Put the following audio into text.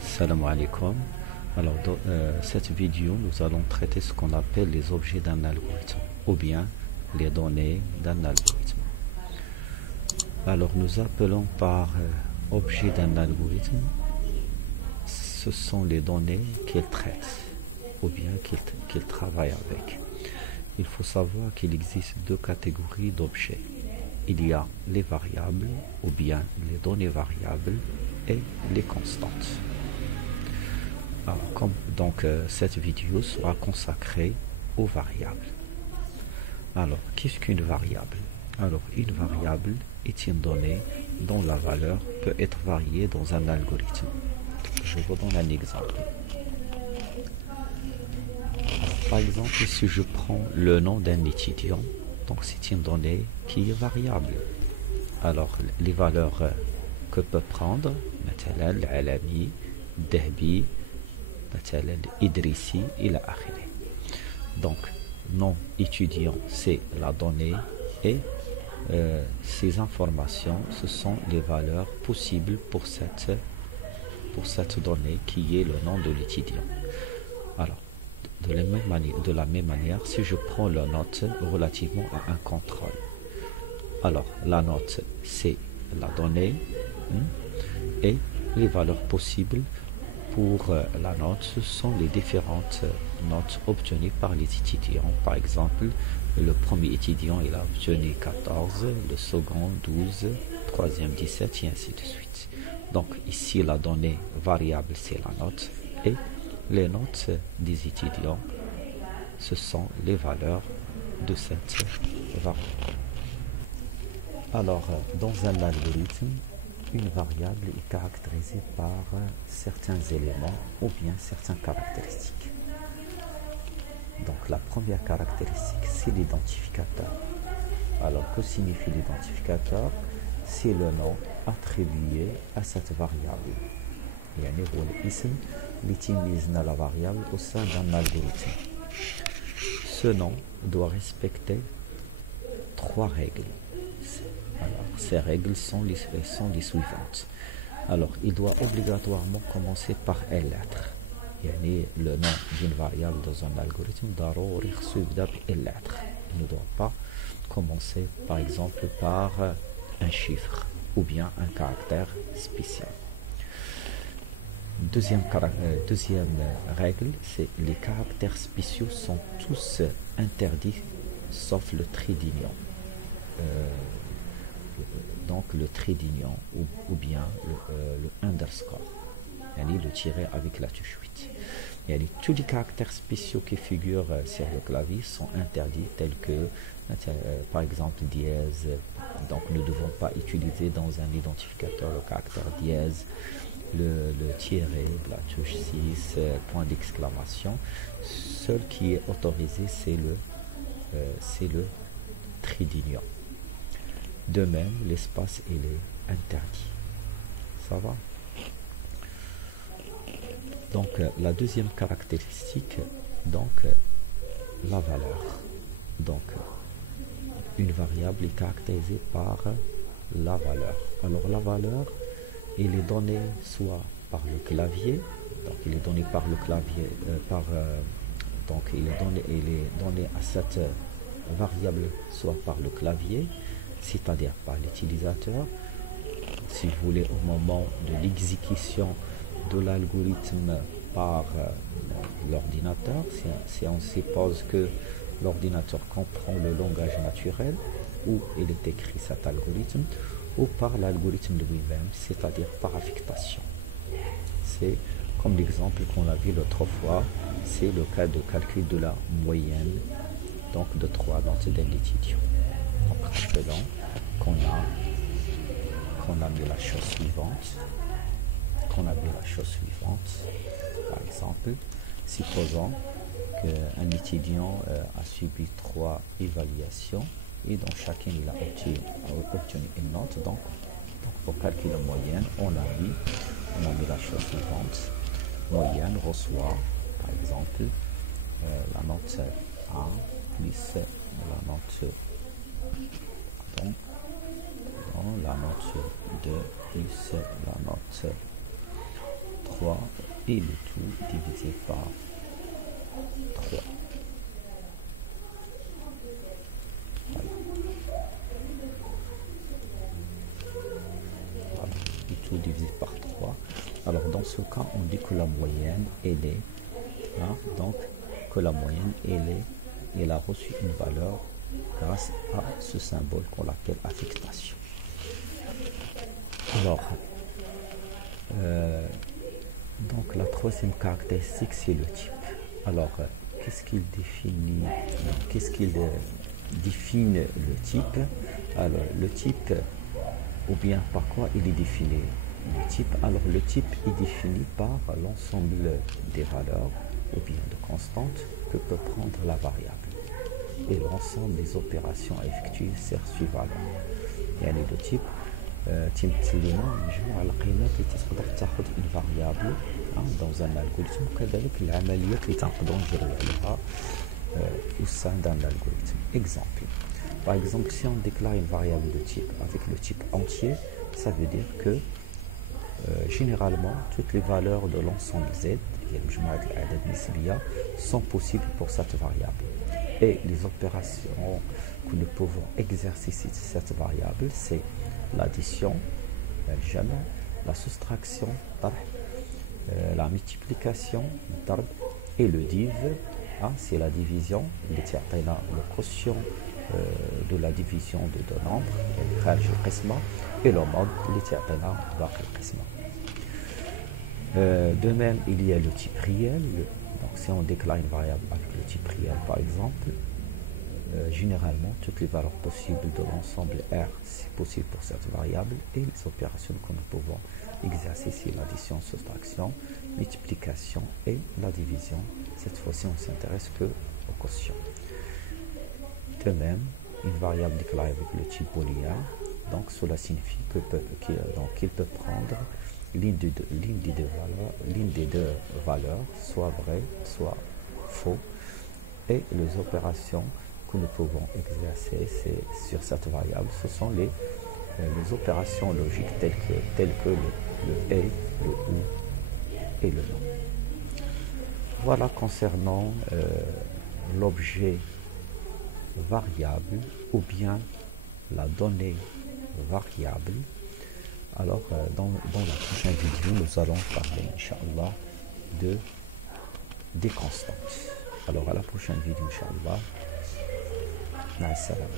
Salam alaikum. Alors, dans cette vidéo, nous allons traiter ce qu'on appelle les objets d'un algorithme, ou bien les données d'un algorithme. Alors, nous appelons par objet d'un algorithme, ce sont les données qu'il traite, ou bien qu'il travaille avec. Il faut savoir qu'il existe deux catégories d'objets. Il y a les variables, ou bien les données variables, et les constantes. Alors, cette vidéo sera consacrée aux variables. Alors, qu'est-ce qu'une variable? Alors, une variable est une donnée dont la valeur peut être variée dans un algorithme. Je vous donne un exemple. Par exemple, si je prends le nom d'un étudiant, donc c'est une donnée qui est variable. Alors, les valeurs que peut prendre, مثلا العلمي, Dehbi, مثلا Idrissi, إلى آخره. Donc, nom étudiant, c'est la donnée et ces informations, ce sont les valeurs possibles pour cette donnée qui est le nom de l'étudiant. Alors, de la même manière, si je prends la note relativement à un contrôle, alors la note, c'est la donnée et les valeurs possibles pour la note, ce sont les différentes notes obtenues par les étudiants. Par exemple, le premier étudiant, il a obtenu 14, le second 12, troisième 17, et ainsi de suite. Donc ici, la donnée variable, c'est la note, et les notes des étudiants, ce sont les valeurs de cette variable. Alors, dans un algorithme, une variable est caractérisée par certains éléments ou bien certaines caractéristiques. Donc, la première caractéristique, c'est l'identificateur. Alors, que signifie l'identificateur? C'est le nom attribué à cette variable. يعني هو الاسم اللي تيميزنا la variable au sein d'un algorithme. Ce nom doit respecter trois règles. Alors, ces règles sont les suivantes. Alors, il doit obligatoirement commencer par un lettre. يعني le nom d'une variable dans un algorithme ضروري خصو يبدا بأن lettre. Il ne doit pas commencer par exemple par un chiffre ou bien un caractère spécial. Deuxième règle, c'est les caractères spéciaux sont tous interdits sauf le trait d'union. Donc le trait d'union ou bien le underscore, le tiret avec la touche 8. Tous les caractères spéciaux qui figurent sur le clavier sont interdits, tels que par exemple dièse. Donc nous ne devons pas utiliser dans un identificateur le caractère dièse, le tiret, la touche 6, point d'exclamation. Seul qui est autorisé, c'est le trait d'union. De même, l'espace, il est interdit. Ça va? Donc, la deuxième caractéristique, la valeur. Donc, une variable est caractérisée par la valeur. Alors, la valeur, il est donné soit par le clavier, donc il est donné par le clavier, il est donné à cette variable soit par le clavier, c'est-à-dire par l'utilisateur, si vous voulez au moment de l'exécution de l'algorithme par l'ordinateur, si on suppose que l'ordinateur comprend le langage naturel où il est écrit cet algorithme, ou par l'algorithme lui-même, c'est-à-dire par affectation. C'est comme l'exemple qu'on a vu l'autre fois, c'est le cas de calcul de la moyenne, donc de 3 notes d'un étudiant. Donc rappelons qu'on a mis la chose suivante. Par exemple, supposons qu'un étudiant a subi 3 évaluations et dans chacune il a obtenu une note. Donc pour calculer la moyenne, on a mis la chose suivante. Moyenne reçoit par exemple la note 1 plus la note la note 2 plus la note 3 et le tout divisé par 3. Voilà. Voilà, le tout divisé par 3. Alors dans ce cas, on dit que la moyenne, elle est, hein, donc que la moyenne, elle a reçu une valeur grâce à ce symbole qu'on appelle affectation. Alors, donc la troisième caractéristique, c'est le type. Alors, qu'est-ce qu'il définit le type? Alors, le type, ou bien par quoi il est défini? Le type, alors le type est défini par l'ensemble des valeurs ou bien de constantes que peut prendre la variable et l'ensemble des opérations à effectuer sur ces valeurs. يعني le type تيمثل لنا مجموع القيمات اللي تقدر تاخذ une variable dans un algorithme وكذلك العمليات اللي تنقدروا نجريو عليها au sein d'un algorithme. Exemple. Par exemple, si on déclare une variable de type avec le type entier, ça veut dire que généralement toutes les valeurs de l'ensemble Z sont possibles pour cette variable. Et les opérations que nous pouvons exercer sur cette variable, c'est l'addition, la soustraction, la multiplication, et le div, c'est la division, le quotient de la division de deux nombres, et le mode, de même, il y a le type réel. Donc, si on déclare une variable avec le type réel, par exemple, généralement, toutes les valeurs possibles de l'ensemble R, c'est possible pour cette variable, et les opérations que nous pouvons exercer, c'est l'addition, soustraction, multiplication et la division. Cette fois-ci, on ne s'intéresse que au quotient. De même, une variable déclarée avec le type booléen, donc cela signifie qu'il peut prendre l'une des deux valeurs, soit vrai, soit faux, et les opérations que nous pouvons exercer sur cette variable, ce sont les opérations logiques telles que le et, le ou et le non. Voilà concernant l'objet variable ou bien la donnée variable. Alors, dans la prochaine vidéo, nous allons parler, Inch'Allah, des constantes. Alors, à la prochaine vidéo, Inch'Allah. Ma'as salam.